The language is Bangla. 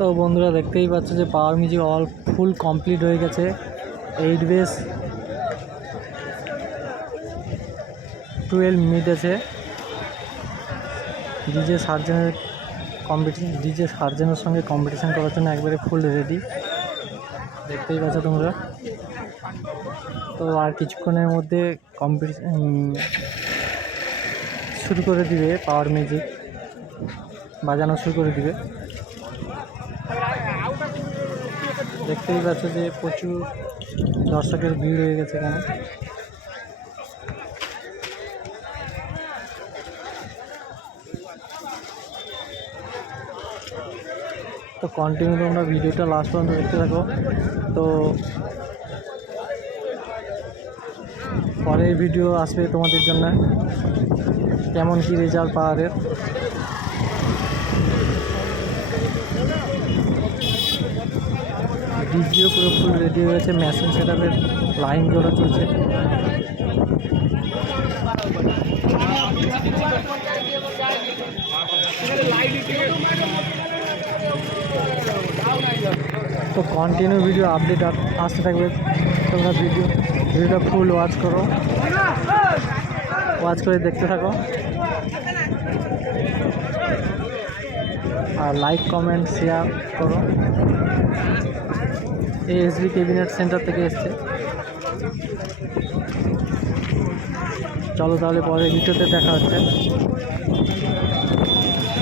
তো বন্ধুরা দেখতেই পাচ্ছ যে power music all full complete হয়ে গেছে। 8 বেস 12 মিনিট আছে। ডিজে সার্জেনের সঙ্গে কম্পিটিশন করার জন্য একবারে ফুল রেডি, দেখতেই পাচ্ছ তোমরা। তো আর কিছুক্ষণের মধ্যে কম্পিটিশন শুরু করে দিবে, পাওয়ার মিউজিক বাজানো শুরু করে দিবে। দেখতেই পাচ্ছ যে প্রচুর দর্শকের ভিড় হয়ে গেছে এখানে। তো কন্টিনিউ তোমরা ভিডিওটা লাস্ট পর্যন্ত দেখতে থাকো। তো পরের ভিডিও আসবে তোমাদের জন্য, কেমন কি রেজাল্ট পাওয়ারের। ডিজিও পুরো ফুল রেডি হয়ে গেছে, মেশিন সেটআপের লাইন জোড়া চলছে। তো কন্টিনিউ ভিডিও আপডেট আসতে থাকবে, তোমরা ভিডিওটা ফুল ওয়াচ করে দেখতে থাকো। আর লাইক কমেন্ট শেয়ার করো। এই এসবি ক্যাবিনেট সেন্টার থেকে এসছে। চলো তাহলে পরে ভিডিওতে দেখা হচ্ছে।